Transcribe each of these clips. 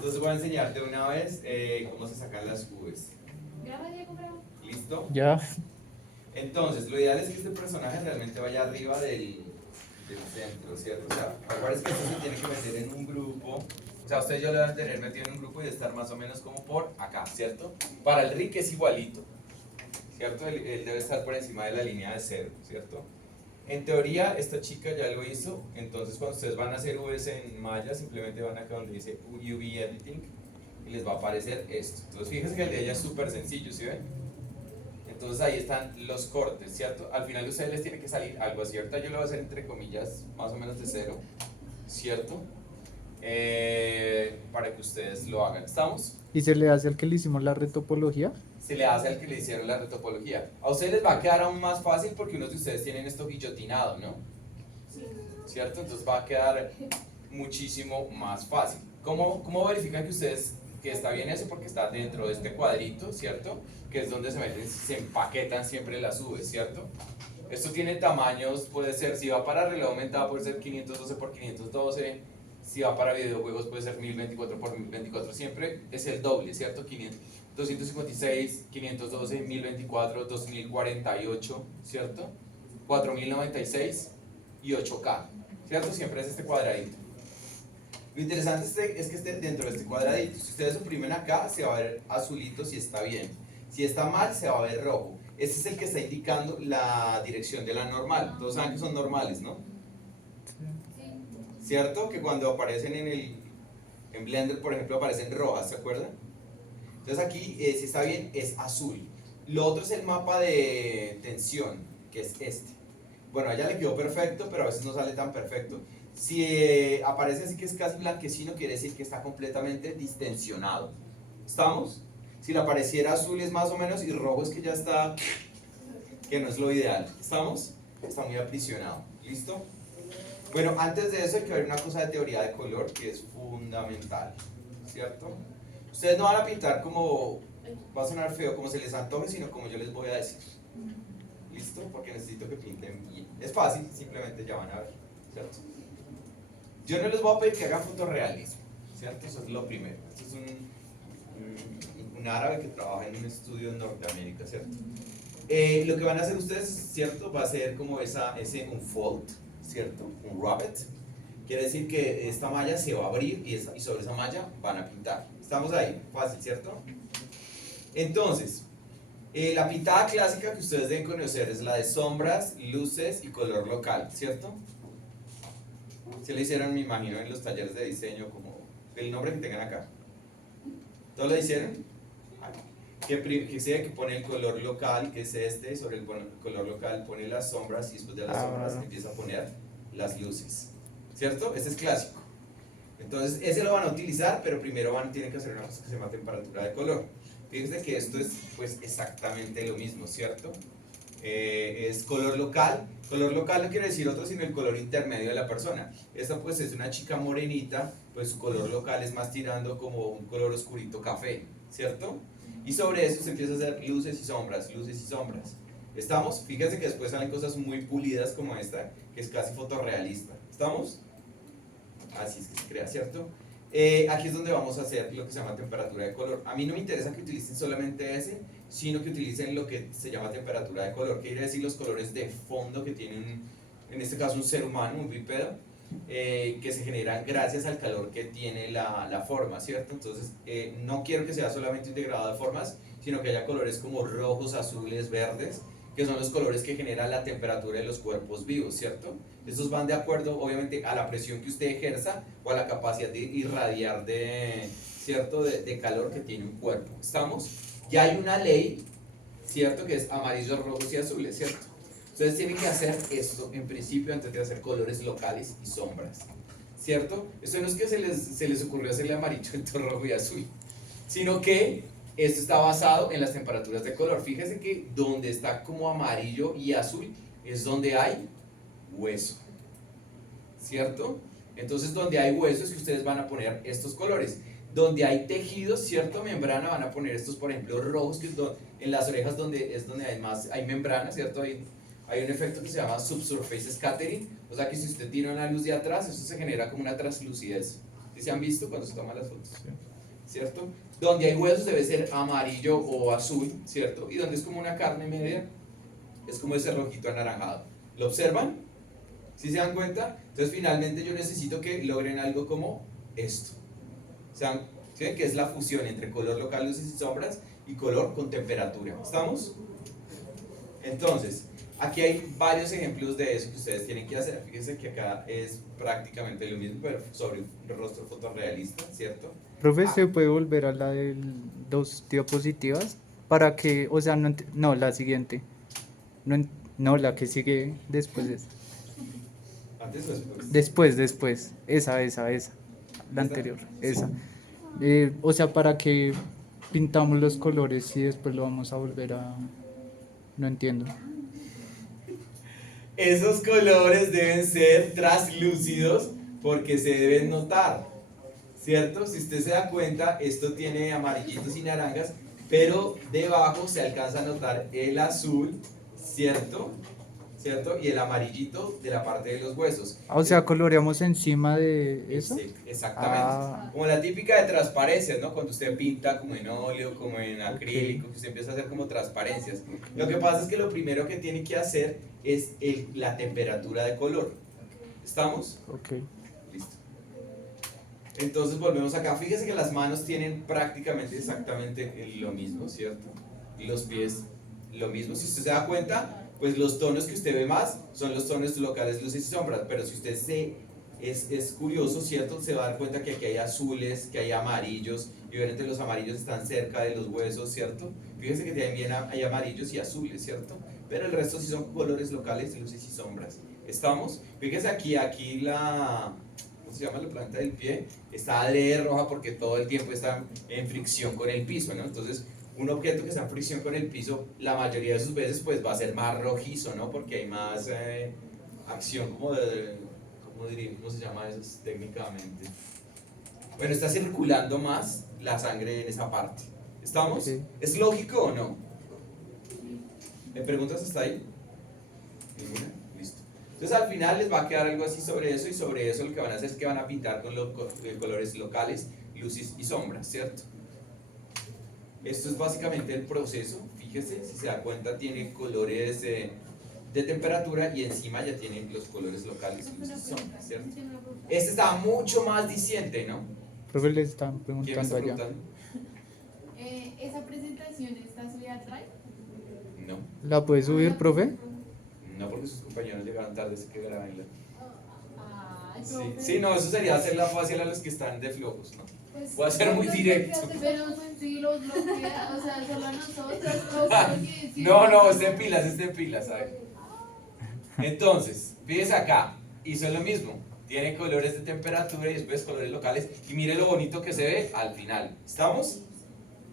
Entonces voy a enseñarte una vez cómo se sacan las Vs. ¿Listo? Ya. Entonces, lo ideal es que este personaje realmente vaya arriba del centro, ¿cierto? O sea, acuérdense que esto se tiene que meter en un grupo. O sea, ustedes ya lo van a tener metido en un grupo y de estar más o menos como por acá, ¿cierto? Para el Rick es igualito, ¿cierto? Él debe estar por encima de la línea de cero, ¿cierto? En teoría, esta chica ya lo hizo, entonces cuando ustedes van a hacer Vs en Maya, simplemente van acá donde dice UV Editing y les va a aparecer esto. Entonces fíjense que el de ella es súper sencillo, ¿sí ven? Entonces ahí están los cortes, ¿cierto? Al final de ustedes les tiene que salir algo así. Ahorita yo lo voy a hacer entre comillas, más o menos de cero, ¿cierto? Para que ustedes lo hagan. ¿Estamos? ¿Y se le hace al que le hicimos la retopología? Se le hace al que le hicieron la retopología. A ustedes les va a quedar aún más fácil porque unos de ustedes tienen esto guillotinado, ¿no? ¿Cierto? Entonces va a quedar muchísimo más fácil. ¿Cómo verifican que ustedes que está bien eso? Porque está dentro de este cuadrito, ¿cierto? Que es donde se empaquetan siempre las Vs, ¿cierto? Esto tiene tamaños, puede ser, si va para reloj aumentado puede ser 512 por 512, si va para videojuegos puede ser 1024 por 1024, siempre es el doble, ¿cierto? 256, 512, 1024, 2048, ¿cierto? 4096 y 8K, ¿cierto? Siempre es este cuadradito. Lo interesante es que esté dentro de este cuadradito. Si ustedes oprimen acá, se va a ver azulito si está bien. Si está mal, se va a ver rojo. Este es el que está indicando la dirección de la normal. Todos saben que son normales, ¿no? ¿Cierto? Que cuando aparecen en Blender, por ejemplo, aparecen rojas, ¿se acuerdan? Entonces aquí, si está bien, es azul. Lo otro es el mapa de tensión, que es este. Bueno, a ella le quedó perfecto, pero a veces no sale tan perfecto. Si aparece así que es casi blanquecino, quiere decir que está completamente distensionado. ¿Estamos? Si le apareciera azul es más o menos y rojo es que ya está, que no es lo ideal. ¿Estamos? Está muy aprisionado. ¿Listo? Bueno, antes de eso hay que ver una cosa de teoría de color que es fundamental. ¿Cierto? Ustedes no van a pintar como, va a sonar feo, como se les antoje, sino como yo les voy a decir. ¿Listo? Porque necesito que pinten bien. Es fácil, simplemente ya van a ver, ¿cierto? Yo no les voy a pedir que hagan fotorrealismo, ¿cierto? Eso es lo primero. Este es un árabe que trabaja en un estudio en Norteamérica, ¿cierto? Lo que van a hacer ustedes, ¿cierto? Va a ser como ese unfold, ¿cierto? Un rabbit. Quiere decir que esta malla se va a abrir y sobre esa malla van a pintar. ¿Estamos ahí? Fácil, ¿cierto? Entonces, la pintada clásica que ustedes deben conocer es la de sombras, luces y color local, ¿cierto? Se lo hicieron, me imagino, en los talleres de diseño, como el nombre que tengan acá. ¿Todos lo hicieron? Que sea que pone el color local, que es este, sobre el color local pone las sombras y después de las sombras empieza a poner las luces, ¿cierto? Este es clásico. Entonces, ese lo van a utilizar, pero primero tienen que hacer una cosa que se llama temperatura de color. Fíjense que esto es pues exactamente lo mismo, ¿cierto? Es color local. Color local no quiere decir otro sino el color intermedio de la persona. Esta pues es una chica morenita, pues su color local es más tirando como un color oscurito café, ¿cierto? Y sobre eso se empieza a hacer luces y sombras, luces y sombras. ¿Estamos? Fíjense que después salen cosas muy pulidas como esta, que es casi fotorrealista. ¿Estamos? Así es que se crea, ¿cierto? Aquí es donde vamos a hacer lo que se llama temperatura de color. A mí no me interesa que utilicen solamente ese, sino que utilicen lo que se llama temperatura de color, que quiere decir los colores de fondo que tiene, en este caso, un ser humano, un bípedo, que se generan gracias al calor que tiene la forma, ¿cierto? Entonces, no quiero que sea solamente un degradado de formas, sino que haya colores como rojos, azules, verdes, que son los colores que generan la temperatura de los cuerpos vivos, ¿cierto? Estos van de acuerdo, obviamente, a la presión que usted ejerza o a la capacidad de irradiar ¿cierto? De calor que tiene un cuerpo. ¿Estamos? Ya hay una ley, ¿cierto? Que es amarillos, rojos y azules, ¿cierto? Entonces tienen que hacer esto en principio antes de hacer colores locales y sombras, ¿cierto? Esto no es que se les ocurrió hacerle amarillo, entonces rojo y azul, sino que esto está basado en las temperaturas de color. Fíjense que donde está como amarillo y azul es donde hay hueso, ¿cierto? Entonces donde hay hueso es que ustedes van a poner estos colores. Donde hay tejidos, ¿cierto? Membrana, van a poner estos, por ejemplo, rojos, que es en las orejas donde hay membrana, ¿cierto? Hay un efecto que se llama subsurface scattering, o sea que si usted tira una luz de atrás, eso se genera como una translucidez. ¿Sí se han visto cuando se toman las fotos? Sí. ¿Cierto? Donde hay huesos debe ser amarillo o azul, ¿cierto? Y donde es como una carne media, es como ese rojito anaranjado. ¿Lo observan? ¿Sí se dan cuenta? Entonces finalmente yo necesito que logren algo como esto. ¿Sí ven que es la fusión entre color local, luces y sombras, y color con temperatura? ¿Estamos? Entonces, aquí hay varios ejemplos de eso que ustedes tienen que hacer. Fíjense que acá es prácticamente lo mismo, pero sobre un rostro fotorrealista, ¿cierto? Profe, ¿se puede volver a la de dos diapositivas? Para que, o sea, no, la siguiente. No, la que sigue después de esa. ¿Antes o después? Después. Esa. La ¿Esta? anterior, Sí. esa. O sea, para que pintamos los colores y después lo vamos a volver a... No entiendo. Esos colores deben ser translúcidos porque se deben notar, ¿cierto? Si usted se da cuenta, esto tiene amarillitos y naranjas, pero debajo se alcanza a notar el azul, ¿cierto? ¿Cierto? Y el amarillito de la parte de los huesos. O sea, coloreamos encima de eso. Sí, exactamente. Ah. Como la típica de transparencias, ¿no? Cuando usted pinta como en óleo, como en acrílico, Ok. que usted empieza a hacer como transparencias. Lo que pasa es que lo primero que tiene que hacer es la temperatura de color. ¿Estamos? Ok. Listo. Entonces volvemos acá. Fíjese que las manos tienen prácticamente exactamente lo mismo, ¿cierto? Y los pies lo mismo. Si usted se da cuenta, pues los tonos que usted ve más son los tonos locales, luces y sombras. Pero si usted es curioso, ¿cierto? Se va a dar cuenta que aquí hay azules, que hay amarillos. Y obviamente los amarillos están cerca de los huesos, ¿cierto? Fíjese que también hay amarillos y azules, ¿cierto? Pero el resto sí son colores locales, luces y sombras. ¿Estamos? Fíjese aquí la... ¿Cómo se llama la planta del pie? Está adrede roja porque todo el tiempo está en fricción con el piso, ¿no? Entonces, un objeto que está en fricción con el piso, la mayoría de sus veces, pues va a ser más rojizo, ¿no? Porque hay más acción, como de, ¿cómo se llama eso técnicamente? Bueno, está circulando más la sangre en esa parte. ¿Estamos? Sí. ¿Es lógico o no? ¿Me preguntas hasta ahí? ¿Ninguna? Listo. Entonces al final les va a quedar algo así sobre eso, y sobre eso lo que van a hacer es que van a pintar con colores locales, luces y sombras, ¿cierto? Esto es básicamente el proceso. Fíjese, si se da cuenta tiene colores de temperatura y encima ya tiene los colores locales, luces y sombras, ¿cierto? Este está mucho más diciente, ¿no? Profe, le están ¿Quién me está preguntando allá. preguntando? ¿Esa presentación está subida a Drive? No, ¿La puede subir, profe? no, porque sus compañeros llegaron tarde, así que grabenla. Ay, Sí, profe. sí, no, eso sería hacerla fácil a los que están de flojos, ¿no? Pues, Voy a ser muy directo. Pero si los bloquea, o sea, solo a nosotros, profe. No, esté en pilas, ¿sabes? Entonces, fíjese acá, hizo lo mismo. Tiene colores de temperatura y después colores locales. Y mire lo bonito que se ve al final. ¿Estamos?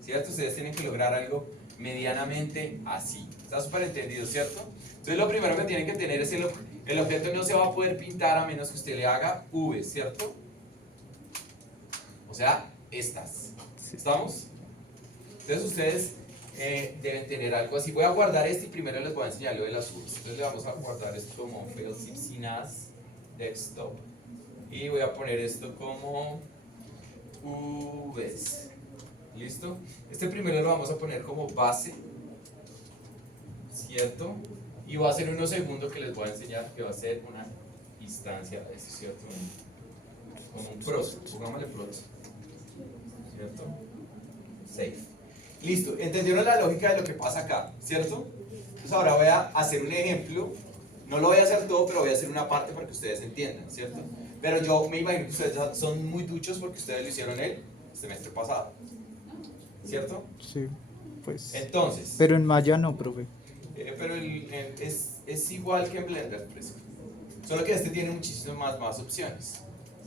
¿Cierto? Ustedes tienen que lograr algo medianamente así. Está súper entendido, ¿cierto? Entonces lo primero que tienen que tener es el objeto no se va a poder pintar a menos que usted le haga V, ¿cierto? O sea, estas. ¿Estamos? Entonces ustedes deben tener algo así. Voy a guardar este y primero les voy a enseñar lo del azul. Entonces le vamos a guardar esto como Felcipsinas Desktop. Y voy a poner esto como Vs. ¿Listo? Este primero lo vamos a poner como base, ¿cierto? Y va a ser unos segundos que les voy a enseñar que va a ser una instancia de esto, ¿cierto? Como un prot, pongámosle prot, ¿cierto? Safe. Listo, ¿entendieron la lógica de lo que pasa acá? ¿Cierto? Entonces ahora voy a hacer un ejemplo, no lo voy a hacer todo, pero voy a hacer una parte para que ustedes entiendan, ¿cierto? Pero yo me imagino que ustedes ya son muy duchos porque ustedes lo hicieron el semestre pasado, ¿cierto? Sí, pues. Entonces, Pero en Maya no, profe. pero es igual que en Blender, pues. Solo que este tiene muchísimas más opciones,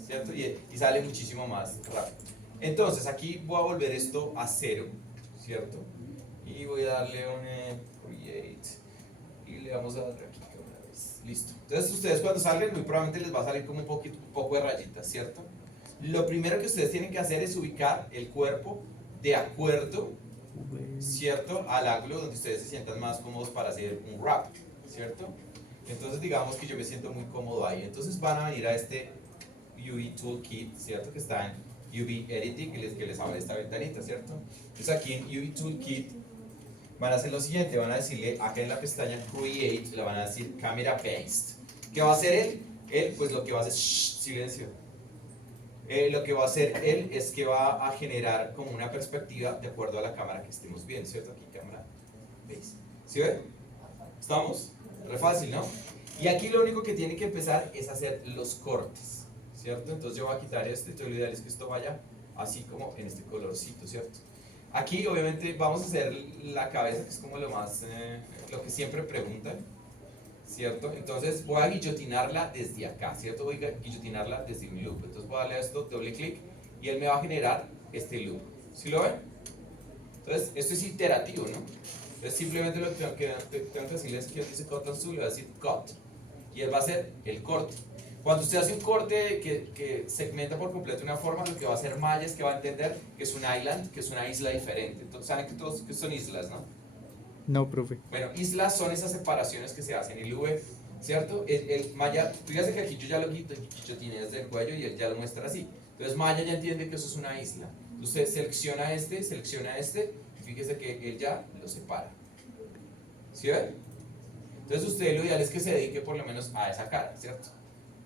¿cierto? Y sale muchísimo más rápido. Entonces, aquí voy a volver esto a 0, ¿cierto? Y voy a darle un create y le vamos a dar aquí una vez. Listo. Entonces, ustedes cuando salgan, muy probablemente les va a salir como un poco de rayitas, ¿cierto? Lo primero que ustedes tienen que hacer es ubicar el cuerpo de acuerdo, ¿cierto?, al ángulo donde ustedes se sientan más cómodos para hacer un wrap, ¿cierto? Entonces digamos que yo me siento muy cómodo ahí, entonces van a venir a este UV Toolkit, ¿cierto? Que está en UV Editing, que les abre esta ventanita, ¿cierto? Entonces aquí en UV Toolkit van a hacer lo siguiente, van a decirle acá en la pestaña Create, le van a decir Camera Paste. ¿Qué va a hacer él? Él, pues lo que va a hacer, silencio. Lo que va a hacer él es que va a generar como una perspectiva de acuerdo a la cámara que estemos viendo, ¿cierto? Aquí cámara, ¿veis? ¿Sí ven? ¿Estamos? Re fácil, ¿no? Y aquí lo único que tiene que empezar es hacer los cortes, ¿cierto? Entonces yo voy a quitar este, lo ideal es que esto vaya así como en este colorcito, ¿cierto? Aquí obviamente vamos a hacer la cabeza, que es como lo más, lo que siempre preguntan, ¿cierto? Entonces voy a guillotinarla desde acá, ¿cierto? Voy a guillotinarla desde un loop. Entonces voy a darle a esto, doble clic, y él me va a generar este loop. ¿Sí lo ven? Entonces esto es iterativo, ¿no? Entonces simplemente lo que tengo que decirle es que dice cut and zoom, le va a decir cut, y él va a hacer el corte. Cuando usted hace un corte que segmenta por completo una forma, lo que va a hacer Maya es que va a entender que es un island, que es una isla diferente. Entonces, saben que todos que son islas, ¿no? No, profe. Bueno, islas son esas separaciones que se hacen en el V, ¿cierto? El Maya, fíjate que aquí yo ya lo quito, yo tiene desde el cuello y él ya lo muestra así. Entonces Maya ya entiende que eso es una isla. Usted selecciona este, y fíjese que él ya lo separa. ¿Sí ven? Entonces usted lo ideal es que se dedique por lo menos a esa cara, ¿cierto?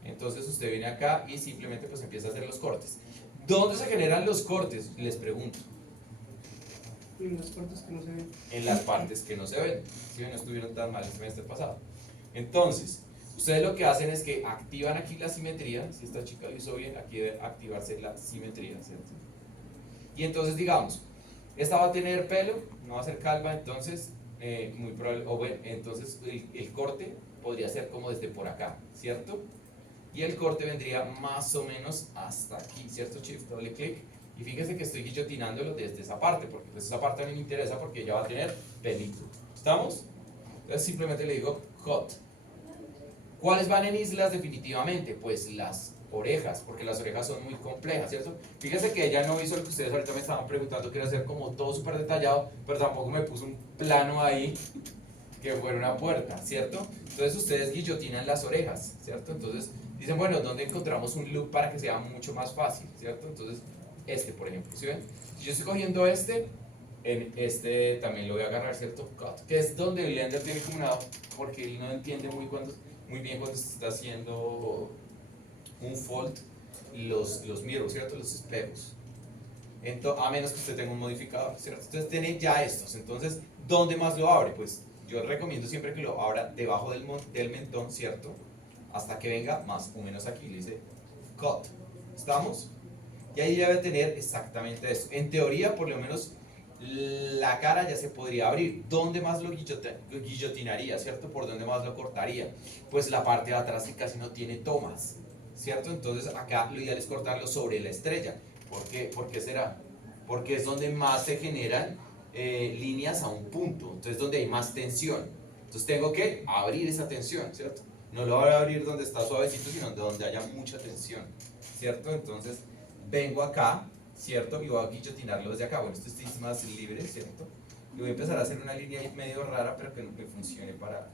Entonces usted viene acá y simplemente pues empieza a hacer los cortes. ¿Dónde se generan los cortes? Les pregunto. En las partes que no se ven. En las partes que no se ven. Si no estuvieron tan mal el semestre pasado. Entonces, ustedes lo que hacen es que activan aquí la simetría. Si esta chica lo hizo bien, aquí debe activarse la simetría, ¿cierto? Y entonces digamos, esta va a tener pelo, no va a ser calva, entonces muy probable, o bueno, entonces el corte podría ser como desde por acá, ¿cierto? Y el corte vendría más o menos hasta aquí, ¿cierto? Shift, doble clic. Y fíjese que estoy guillotinándolo desde esa parte, porque pues esa parte a mí me interesa porque ella va a tener pelito. ¿Estamos? Entonces simplemente le digo cut. ¿Cuáles van en islas definitivamente? Pues las orejas, porque las orejas son muy complejas, ¿cierto? Fíjese que ella no hizo lo que ustedes ahorita me estaban preguntando, que era hacer como todo súper detallado, pero tampoco me puso un plano ahí que fuera una puerta, ¿cierto? Entonces ustedes guillotinan las orejas, ¿cierto? Entonces dicen, bueno, ¿dónde encontramos un loop para que sea mucho más fácil, ¿cierto? Entonces, este, por ejemplo, ¿sí ven? Si yo estoy cogiendo este, en este también lo voy a agarrar, ¿cierto? Cut, que es donde Blender tiene como una, porque él no entiende muy bien cuando se está haciendo un fold, los mirrors, ¿cierto? Los espejos. A menos que usted tenga un modificador, ¿cierto? Entonces tiene ya estos. Entonces, ¿dónde más lo abre? Pues yo recomiendo siempre que lo abra debajo del mentón, ¿cierto? Hasta que venga más o menos aquí, le dice cut. ¿Estamos? Y ahí debe tener exactamente eso. En teoría, por lo menos, la cara ya se podría abrir. ¿Dónde más lo guillotinaría, cierto? ¿Por dónde más lo cortaría? Pues la parte de atrás que casi no tiene tomas, ¿cierto? Entonces acá lo ideal es cortarlo sobre la estrella. ¿Por qué? ¿Por qué será? Porque es donde más se generan líneas a un punto. Entonces donde hay más tensión. Entonces tengo que abrir esa tensión, ¿cierto? No lo voy a abrir donde está suavecito, sino donde haya mucha tensión, ¿cierto? Entonces vengo acá, ¿cierto? Y voy a guillotinarlo desde acá. Bueno, esto es más libre, ¿cierto? Y voy a empezar a hacer una línea ahí medio rara, pero que no me funcione para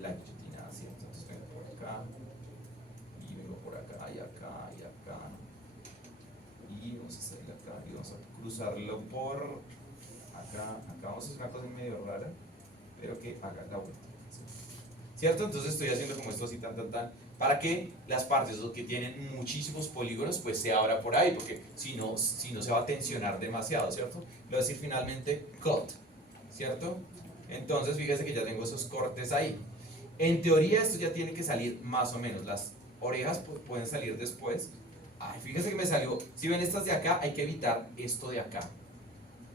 la guillotinada, ¿cierto? Entonces vengo por acá, y vengo por acá, y acá, y acá. Y vamos a hacerle acá, y vamos a cruzarlo por acá. Acá vamos a hacer una cosa medio rara, pero que haga la vuelta, ¿cierto? Entonces estoy haciendo como esto así, para que las partes que tienen muchísimos polígonos pues se abra por ahí, porque si no se va a tensionar demasiado, ¿cierto? Lo voy a decir finalmente cut, ¿cierto? Entonces fíjese que ya tengo esos cortes ahí. En teoría esto ya tiene que salir más o menos, las orejas pues, pueden salir después. Ay, fíjese que me salió, si ven estas de acá hay que evitar esto de acá,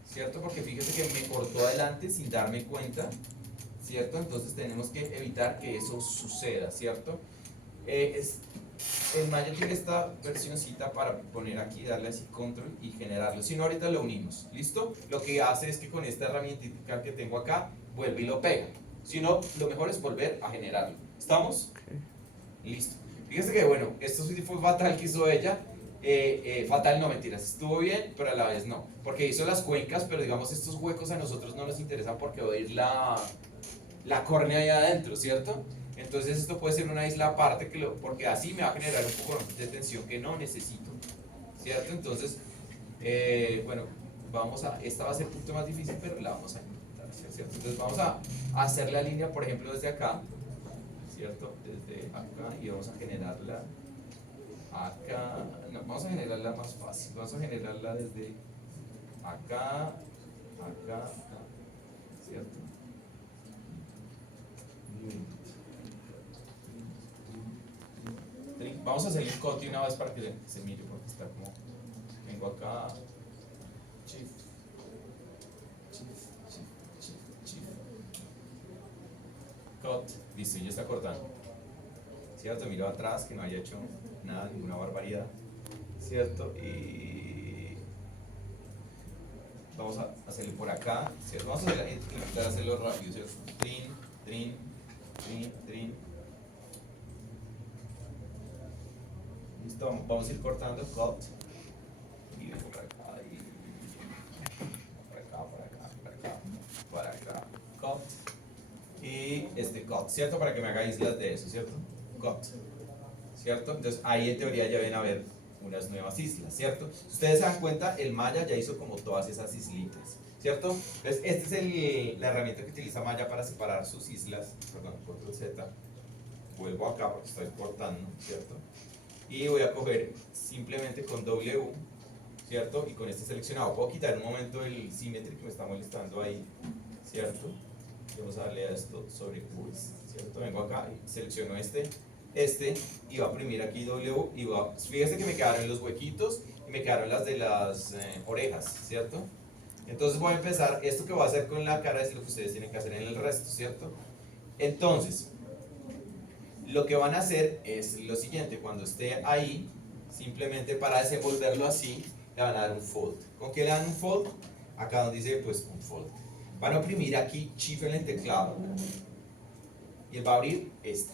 ¿cierto? Porque fíjese que me cortó adelante sin darme cuenta, ¿cierto? Entonces tenemos que evitar que eso suceda, ¿cierto? El Maya tiene esta versioncita para poner aquí, darle así control y generarlo. Si no, ahorita lo unimos, ¿listo? Lo que hace es que con esta herramienta que tengo acá, vuelve y lo pega. Si no, lo mejor es volver a generarlo. ¿Estamos? Okay. Listo. Fíjense que, bueno, esto sí fue fatal que hizo ella. Fatal no, mentiras, estuvo bien, pero a la vez no. Porque hizo las cuencas, pero digamos estos huecos a nosotros no nos interesan porque va a ir la córnea ahí adentro, ¿cierto? Entonces esto puede ser una isla aparte, porque así me va a generar un poco de tensión que no necesito, ¿cierto? Entonces, bueno, esta va a ser un poquito más difícil, pero la vamos a intentar, ¿cierto? Entonces vamos a hacer la línea, por ejemplo, desde acá, ¿cierto? Desde acá, y vamos a generarla acá, no, vamos a generarla más fácil, vamos a generarla desde acá, acá, ¿cierto? Vamos a hacer el cut una vez para que se mire, porque está como, vengo acá, shift, cut, listo, ya está cortando, ¿cierto? Miro atrás que no haya hecho nada, ninguna barbaridad, ¿cierto? Y vamos a hacerlo por acá, ¿cierto? Vamos a intentar hacerlo rápido, ¿cierto? Trin, trin, trin, trin. Listo, vamos a ir cortando, cut. Y por acá, y por acá, por acá, por acá, por acá, cut. Y cut, ¿cierto? Para que me haga islas de eso, ¿cierto? Cut, ¿cierto? Entonces ahí en teoría ya ven a ver unas nuevas islas, ¿cierto? Si ustedes se dan cuenta, el Maya ya hizo como todas esas islitas, ¿cierto? Entonces esta es la herramienta que utiliza Maya para separar sus islas. Perdón, Control Z. Vuelvo acá porque estoy cortando, ¿cierto? Y voy a coger simplemente con W, ¿cierto? Y con este seleccionado puedo quitar un momento el symmetry que me está molestando ahí, ¿cierto? Y vamos a darle a esto sobre curves, ¿cierto? Vengo acá y selecciono este, y va a oprimir aquí W y fíjese que me quedaron los huequitos y me quedaron las de las orejas, ¿cierto? Entonces voy a empezar, esto que voy a hacer con la cara es lo que ustedes tienen que hacer en el resto, ¿cierto? Entonces, lo que van a hacer es lo siguiente, cuando esté ahí, simplemente para desenvolverlo así, le van a dar un fold. ¿Con qué le dan un fold? Acá donde dice pues un fold. Van a oprimir aquí Shift en el teclado y él va a abrir esta.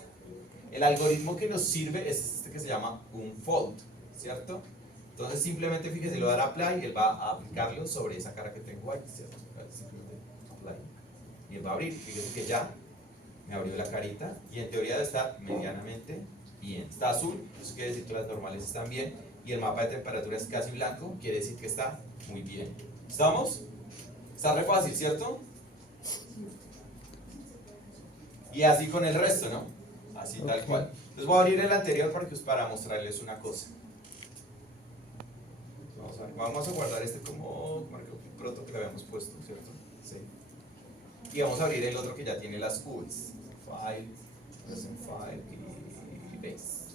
El algoritmo que nos sirve es este que se llama un fold, ¿cierto? Entonces simplemente fíjese, le va a dar apply y él va a aplicarlo sobre esa cara que tengo ahí, ¿cierto? Simplemente apply. Y él va a abrir, fíjese que ya me abrió la carita y en teoría debe estar medianamente bien. Está azul, eso quiere decir que las normales están bien y el mapa de temperatura es casi blanco, quiere decir que está muy bien. ¿Estamos? Está re fácil, ¿cierto? Y así con el resto, ¿no? Así tal cual. Entonces voy a abrir el anterior para mostrarles una cosa. Vamos a guardar este como pronto que le habíamos puesto, ¿cierto? Sí. Y vamos a abrir el otro que ya tiene las URLs. File, present file y base.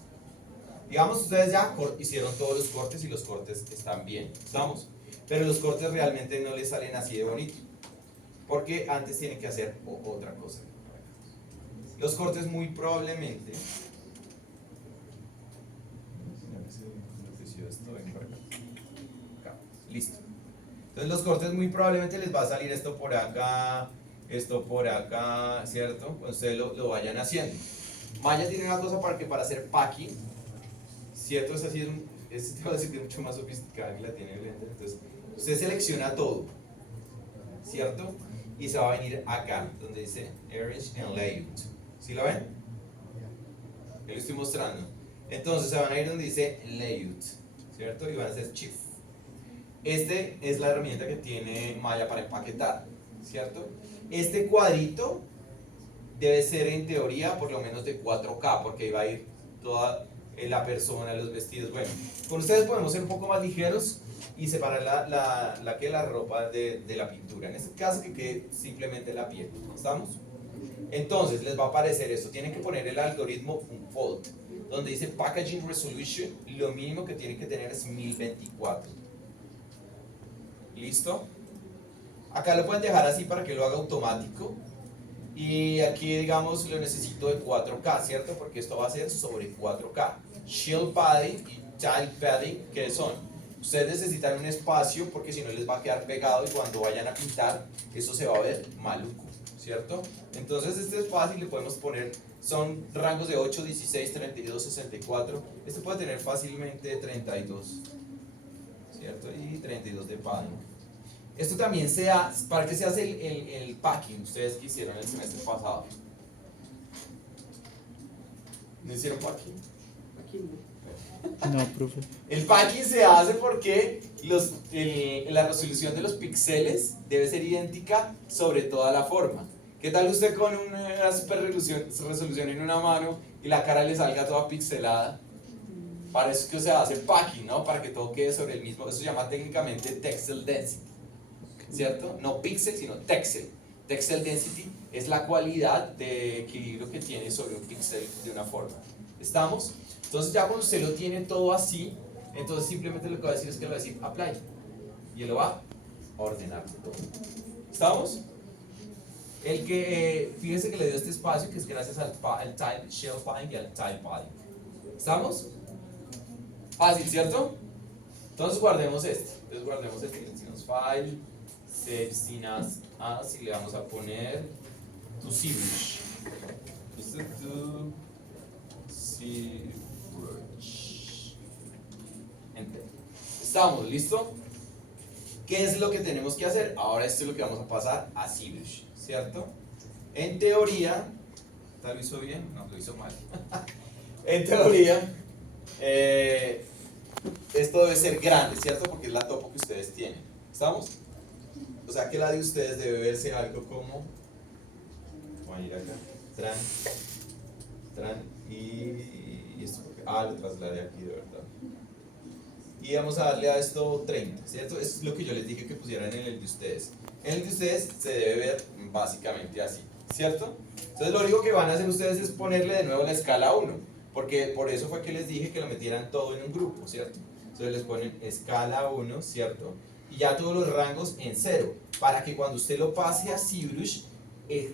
Digamos, ustedes ya hicieron todos los cortes y los cortes están bien, ¿estamos? Pero los cortes realmente no les salen así de bonito, porque antes tienen que hacer otra cosa. Los cortes muy probablemente... Listo. Entonces los cortes muy probablemente les va a salir esto por acá, ¿cierto? Cuando ustedes lo vayan haciendo. Maya tiene una cosa para hacer packing, ¿cierto? Es así, te voy a decir que es mucho más sofisticada que la tiene Blender. Entonces, usted selecciona todo, ¿cierto? Y se va a venir acá, donde dice Arrange and Layout. ¿Sí lo ven? Yo lo estoy mostrando. Entonces se van a ir donde dice Layout, ¿cierto? Y van a hacer Shift. Este es la herramienta que tiene Maya para empaquetar, ¿cierto? Este cuadrito debe ser en teoría por lo menos de 4K, porque ahí va a ir toda la persona, los vestidos. Bueno, con ustedes podemos ser un poco más ligeros y separar la ropa de la pintura. En este caso que quede simplemente la piel. ¿Estamos? Entonces les va a aparecer esto. Tienen que poner el algoritmo un fold, donde dice Packaging Resolution. Lo mínimo que tienen que tener es 1024. ¿Listo? Acá lo pueden dejar así para que lo haga automático. Y aquí, digamos, lo necesito de 4K, ¿cierto? Porque esto va a ser sobre 4K. Shield padding y child padding, ¿qué son? Ustedes necesitan un espacio porque si no les va a quedar pegado y cuando vayan a pintar, eso se va a ver maluco, ¿cierto? Entonces este es fácil, le podemos poner, son rangos de 8, 16, 32, 64. Este puede tener fácilmente 32, ¿cierto? Y 32 de padding. Esto también ¿para qué se hace el packing? Ustedes que hicieron el semestre pasado. ¿No hicieron packing? Aquí no. No, profe. El packing se hace porque la resolución de los píxeles debe ser idéntica sobre toda la forma. ¿Qué tal usted con una super resolución en una mano y la cara le salga toda pixelada? Para eso es que se hace packing, ¿no? Para que todo quede sobre el mismo. Eso se llama técnicamente texel density, ¿cierto? No pixel, sino texel. Texel density es la cualidad de equilibrio que tiene sobre un píxel de una forma. ¿Estamos? Entonces ya cuando usted lo tiene todo así, entonces simplemente lo que va a decir es que le va a decir apply. Y él lo va a ordenar todo. ¿Estamos? El que, fíjense que le dio este espacio que es gracias al type shell padding y al type padding. ¿Estamos? Fácil, ¿cierto? Entonces guardemos este. Entonces guardemos este. Le decimos file, save sin as y le vamos a poner to ZBrush. Listo, to ZBrush. Enter. Estamos, ¿listo? ¿Qué es lo que tenemos que hacer? Ahora esto es lo que vamos a pasar a ZBrush, ¿cierto? En teoría, ¿tal lo hizo bien? No, lo hizo mal. En teoría, esto debe ser grande, ¿cierto? Porque es la topo que ustedes tienen. ¿Estamos? O sea que la de ustedes debe verse algo como, voy a ir acá, tran, y esto porque, lo trasladé aquí de verdad. Y vamos a darle a esto 30, ¿cierto? Es lo que yo les dije que pusieran en el de ustedes. En el de ustedes se debe ver básicamente así, ¿cierto? Entonces lo único que van a hacer ustedes es ponerle de nuevo la escala 1, porque por eso fue que les dije que lo metieran todo en un grupo, ¿cierto? Entonces les ponen escala 1, ¿cierto? Y ya todos los rangos en 0, para que cuando usted lo pase a ZBrush,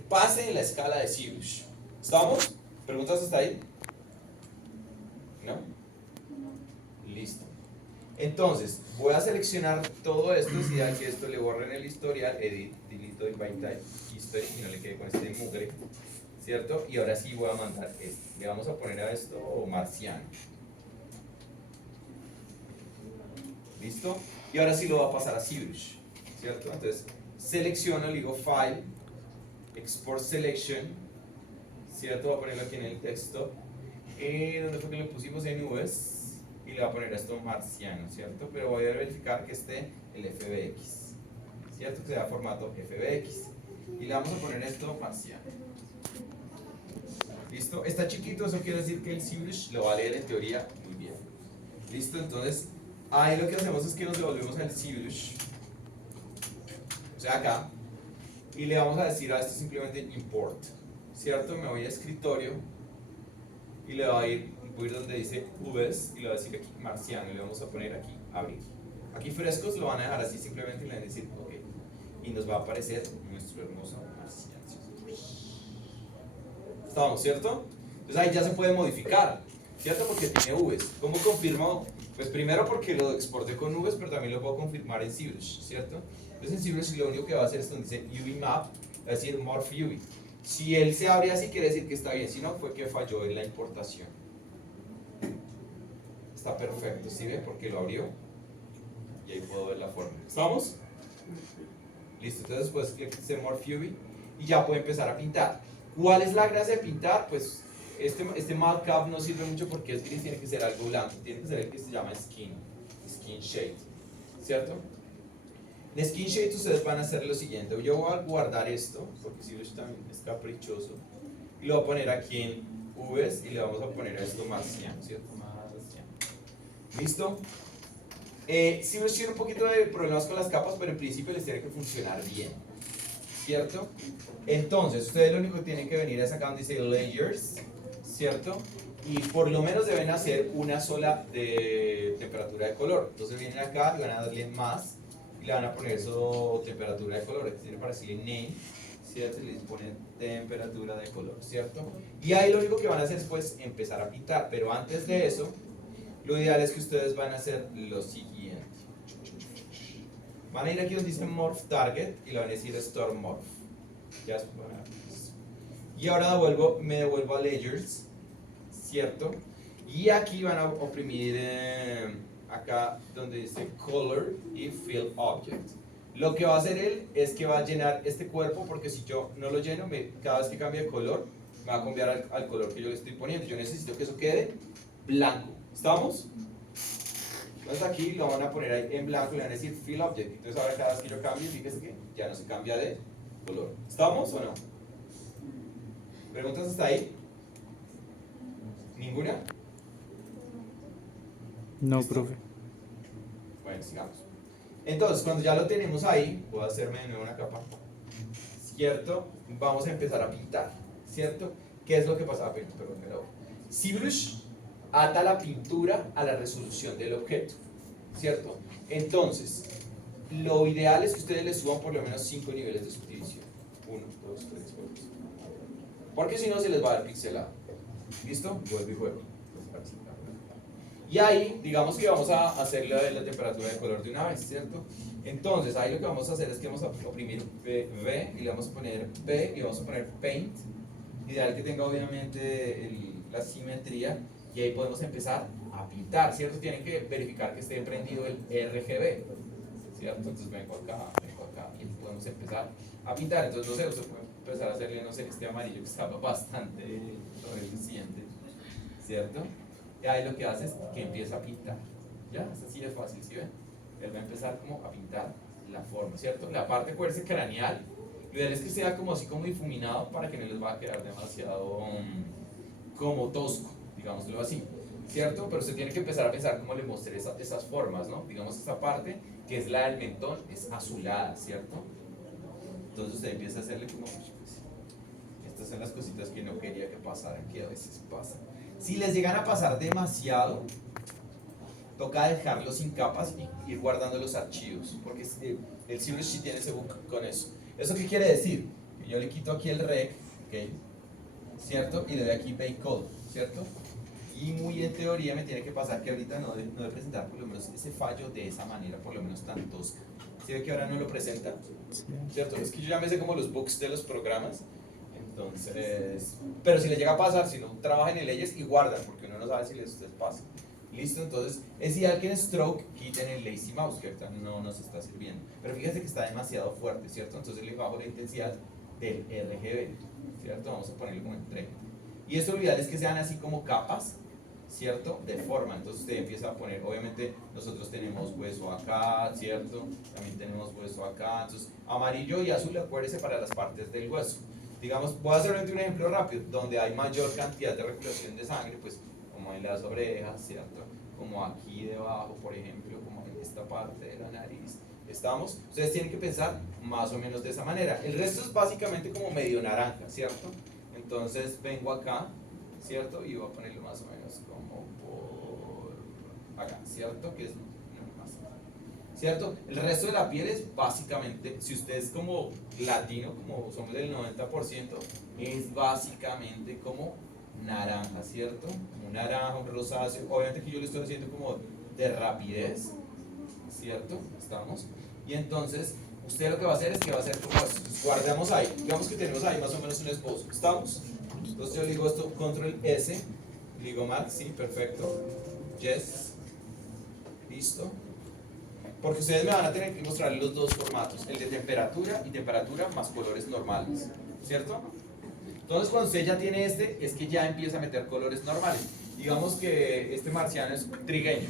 pase en la escala de ZBrush. ¿Estamos? ¿Preguntas hasta ahí? ¿No? Listo. Entonces, voy a seleccionar todo esto, si da que esto le borren el historial, edit, delete, invite type, history, y no le quede con este mugre, ¿cierto? Y ahora sí voy a mandar este. Le vamos a poner a esto marciano. ¿Listo? Y ahora sí lo va a pasar a ZBrush, ¿cierto? Entonces, selecciono, le digo File, Export Selection, ¿cierto? Voy a ponerlo aquí en el texto. ¿Dónde fue que lo pusimos? En nubes. Y le voy a poner esto marciano, ¿cierto? Pero voy a verificar que esté el FBX, ¿cierto? Que sea formato FBX. Y le vamos a poner esto marciano. ¿Listo? Está chiquito, eso quiere decir que el ZBrush lo va a leer en teoría muy bien. ¿Listo? Entonces, ahí lo que hacemos es que nos devolvemos al ZBrush, o sea acá, y le vamos a decir a esto simplemente import, ¿cierto? Me voy a escritorio y le voy a ir donde dice Vs y le voy a decir aquí marciano y le vamos a poner aquí abrir. Aquí frescos lo van a dejar así simplemente y le van a decir ok. Y nos va a aparecer nuestro hermoso marciano. ¿Estamos, cierto? Entonces ahí ya se puede modificar, ¿cierto? Porque tiene Vs. ¿Cómo confirmo? Pues primero porque lo exporté con Vs, pero también lo puedo confirmar en ZBrush, ¿cierto? Entonces en ZBrush lo único que va a hacer es donde dice UV map, es decir, morph UV. Si él se abre así quiere decir que está bien, si no fue que falló en la importación. Está perfecto, ¿sí ve? Porque lo abrió y ahí puedo ver la forma. ¿Estamos? Listo, entonces pues clic en Morph UV y ya puede empezar a pintar. ¿Cuál es la gracia de pintar? Pues este markup no sirve mucho porque es gris, tiene que ser algo blanco, tiene que ser el que se llama Skin Shade, ¿cierto? En Skin Shade ustedes van a hacer lo siguiente, yo voy a guardar esto, porque si también es caprichoso, y lo voy a poner aquí en Vs y le vamos a poner a esto marciano, ¿cierto? ¿Listo? Sí tiene un poquito de problemas con las capas, pero en principio les tiene que funcionar bien, ¿cierto? Entonces, ustedes lo único que tienen que venir es acá donde dice Layers, ¿cierto? Y por lo menos deben hacer una sola de temperatura de color. Entonces vienen acá y van a darle más y le van a poner eso temperatura de color. Este tiene para decirle name, ¿cierto? Y les ponen temperatura de color, ¿cierto? Y ahí lo único que van a hacer es pues empezar a pintar, pero antes de eso lo ideal es que ustedes van a hacer lo siguiente. Van a ir aquí donde dice Morph Target y le van a decir Store Morph. Ya es, y ahora me devuelvo a Layers, ¿cierto? Y aquí van a oprimir acá donde dice Color y Fill Object. Lo que va a hacer él es que va a llenar este cuerpo porque si yo no lo lleno, cada vez que cambie de color, me va a cambiar al color que yo le estoy poniendo. Yo necesito que eso quede blanco. ¿Estamos? Entonces aquí lo van a poner ahí en blanco y le van a decir fill object. Entonces ahora cada vez que yo cambie, fíjese que ya no se cambia de color. ¿Estamos o no? ¿Preguntas hasta ahí? ¿Ninguna? No, ¿Listo? profe. Bueno, sigamos. Entonces, cuando ya lo tenemos ahí, voy a hacerme de nuevo una capa. ¿Cierto? Vamos a empezar a pintar. ¿Cierto? ¿Qué es lo que pasa? Perdón, ZBrush ata la pintura a la resolución del objeto. ¿Cierto? Entonces, lo ideal es que ustedes le suban por lo menos 5 niveles de subdivisión. 1, 2, 3, 4, 5. Porque si no, se les va a dar pixelado. ¿Listo? Vuelvo y juego. Y ahí, digamos que vamos a hacer la temperatura de color de una vez, ¿cierto? Entonces, ahí lo que vamos a hacer es que vamos a oprimir V y le vamos a poner P y vamos a poner Paint. Ideal que tenga obviamente la simetría y ahí podemos empezar a pintar, ¿cierto? Tienen que verificar que esté prendido el RGB, ¿cierto? Entonces vengo acá y podemos empezar a pintar. Entonces, no sé, usted puede empezar a hacerle, no sé, este amarillo que está bastante reluciente, ¿cierto? Y ahí lo que hace es que empieza a pintar. ¿Ya? Es así de fácil, ¿sí ven? Él va a empezar como a pintar la forma, ¿cierto? La parte acuérdense craneal, lo ideal es que sea como así como difuminado para que no les va a quedar demasiado como tosco, digámoslo así, ¿cierto? Pero usted tiene que empezar a pensar cómo le mostré esas formas, ¿no? Digamos esta parte que es la del mentón es azulada, ¿cierto? Entonces usted empieza a hacerle como pues, estas son las cositas que no quería que pasaran, que a veces pasan. Si les llegan a pasar demasiado, toca dejarlo sin capas y ir guardando los archivos, porque el ZBrush sí tiene ese bug con eso. ¿Eso qué quiere decir? Que yo le quito aquí el rec, ¿okay? ¿Cierto? Y le doy aquí bake code, ¿cierto? Y muy en teoría me tiene que pasar que ahorita no debe presentar por lo menos ese fallo de esa manera, por lo menos tan tosca. ¿Sí ve que ahora no lo presenta? Sí. ¿Cierto? Es que yo ya me sé como los bugs de los programas. Entonces, pero si les llega a pasar, si no trabajan en leyes y guardan, porque uno no sabe si les pasa. Listo, entonces es ideal que en Stroke quiten el Lazy Mouse, que ahorita no nos está sirviendo. Pero fíjense que está demasiado fuerte, ¿cierto? Entonces le bajo la intensidad del RGB, ¿cierto? Vamos a ponerlo como en 30. Y esto lo ideal es que sean así como capas, ¿cierto? De forma. Entonces usted empieza a poner, obviamente nosotros tenemos hueso acá, ¿cierto? También tenemos hueso acá. Entonces amarillo y azul, acuérdese para las partes del hueso. Digamos, voy a hacer un ejemplo rápido, donde hay mayor cantidad de circulación de sangre, pues como en las orejas, ¿cierto? Como aquí debajo, por ejemplo, como en esta parte de la nariz. ¿Estamos? Ustedes tienen que pensar más o menos de esa manera. El resto es básicamente como medio naranja, ¿cierto? Entonces vengo acá, ¿cierto? Y voy a ponerlo más o menos como por acá, ¿cierto? Que es más, ¿cierto? El resto de la piel es básicamente, si usted es como latino, como somos del 90%, es básicamente como naranja, ¿cierto? Un naranja, un rosáceo. Obviamente que yo lo estoy haciendo como de rapidez, ¿cierto? ¿Estamos? Y entonces, usted lo que va a hacer es que va a hacer como esto. Guardamos ahí, digamos que tenemos ahí más o menos un esbozo, ¿estamos? Entonces yo le digo esto, control S, le digo Max, sí, perfecto, yes, listo. Porque ustedes me van a tener que mostrar los dos formatos, el de temperatura y temperatura más colores normales, ¿cierto? Entonces cuando usted ya tiene este, es que ya empieza a meter colores normales. Digamos que este marciano es trigueño,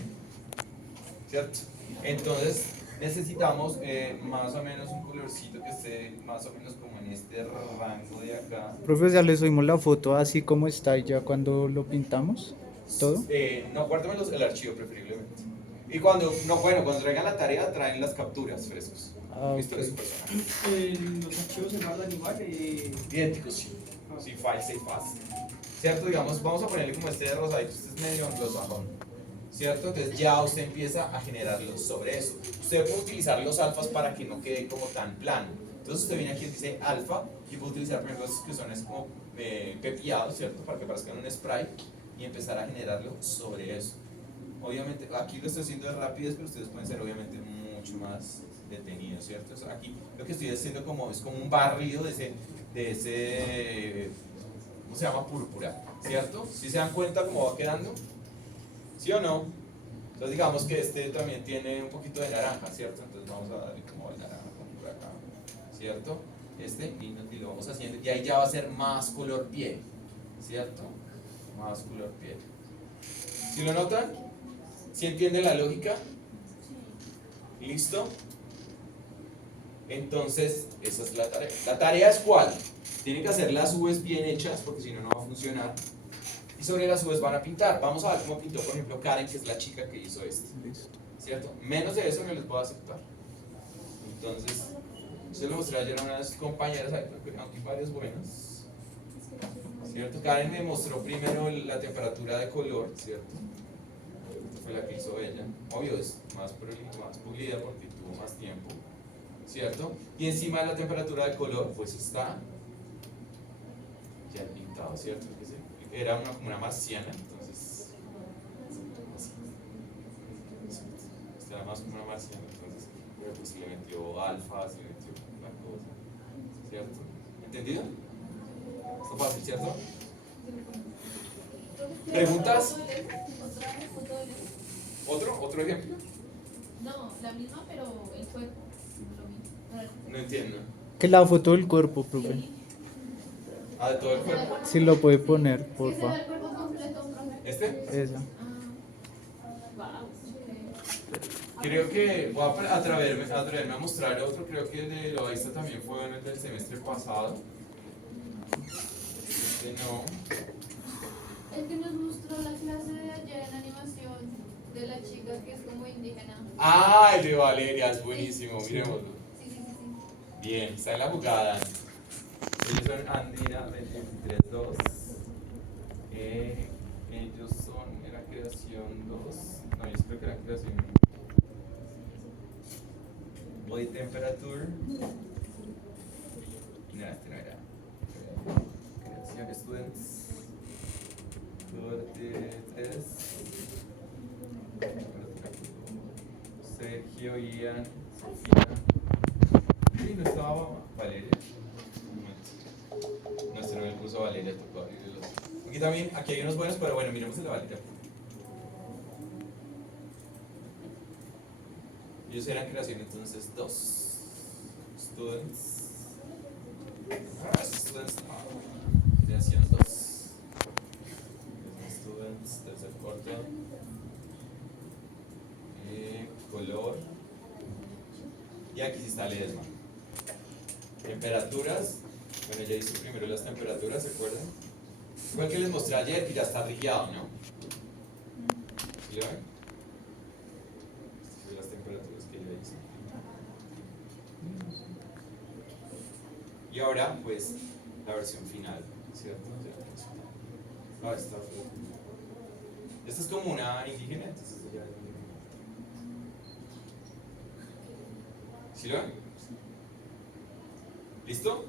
¿cierto? Entonces necesitamos más o menos un colorcito que esté más o menos como en este rango de acá. Profe, ya le subimos la foto así como está y ya cuando lo pintamos, todo. No, guárdemelos el archivo preferiblemente. Y cuando, no, bueno, cuando traigan la tarea, traen las capturas frescos. Ah, Listo, ok. de su personaje. Los archivos se guardan igual. Idénticos, sí. Sí, file, save fast. ¿Cierto? Digamos, vamos a ponerle como este de rosadito, este es medio anglosajón. ¿Cierto? Entonces ya usted empieza a generarlos sobre eso. Usted puede utilizar los alfas para que no quede como tan plano. Entonces usted viene aquí y dice alfa y puede utilizar primero esos que son es como pepiados, ¿cierto? Para que parezcan un spray y empezar a generarlo sobre eso. Obviamente, aquí lo estoy haciendo de rapidez, pero ustedes pueden ser obviamente mucho más detenidos, ¿cierto? O sea, aquí lo que estoy haciendo es como un barrido de ese, ¿cómo se llama? Púrpura, ¿cierto? ¿Sí se dan cuenta cómo va quedando? ¿Sí o no? Entonces digamos que este también tiene un poquito de naranja, ¿cierto? Entonces vamos a darle como el naranja como por acá, ¿cierto? Y lo vamos haciendo, y ahí ya va a ser más color piel. ¿cierto? Más color piel. ¿Sí lo notan? ¿Sí entienden la lógica? ¿Listo? Entonces, esa es la tarea. ¿La tarea es cuál? Tienen que hacer las V's bien hechas porque si no, no va a funcionar. Y sobre las V's van a pintar. Vamos a ver cómo pintó, por ejemplo, Karen, que es la chica que hizo esto. Listo. ¿Cierto? Menos de eso no les puedo aceptar. Entonces, se lo mostré ayer a unas compañeras, aunque varias buenas. ¿Cierto? Karen me mostró primero la temperatura de color, ¿cierto? Esta fue la que hizo ella. Obvio, es más pulida porque tuvo más tiempo, ¿cierto? Y encima de la temperatura de color, pues está ya pintado, ¿cierto? Era como una marciana, entonces. Esta era más como una marciana, entonces. Pero pues se le metió alfa, se le metió la cosa, ¿cierto? ¿Entendido? Está fácil, ¿cierto? ¿Preguntas? ¿Otro ejemplo? No, la misma, pero el cuerpo. Lo mismo. No entiendo. Que la foto del cuerpo, profe. Ah, de todo el cuerpo. Si lo puede poner, ¿Qué será porfa. el cuerpo completo, profe? ¿Este? Esa. Creo que voy a atreverme a mostrar otro. Creo que el de Loaiza también fue en el del semestre pasado. Este no. El que nos mostró la clase de ayer en animación de la chica que es como indígena. Ah, el de Valeria, es buenísimo, miremoslo. Sí, sí, sí, sí. Bien, está en la jugada. Ellos son Andina 232. Ellos son, era creación 2. No, yo creo que era creación 1. Body temperature. No, este no era. Creación students. 3. Sergio, Ian, Sofía. Sí, no estaba Valeria. Un momento. No, este no me puso Valeria, tocó abrir el otro. Aquí también, aquí hay unos buenos, pero bueno, miremos el de Valeria. Ellos eran creación entonces 2. Students. Students. Creación 2. Students, tercer corte. Color. Y aquí sí está Ledesma. Temperaturas. Bueno, ya hice primero las temperaturas, ¿se acuerdan? Igual que les mostré ayer, que ya está rigueado, ¿no? ¿Sí lo ven? Estas son las temperaturas que ya hice. Y ahora, pues, la versión final, ¿cierto? Ah, está. Esta es como una indígena, entonces ya. ¿Sí lo ven? ¿Listo?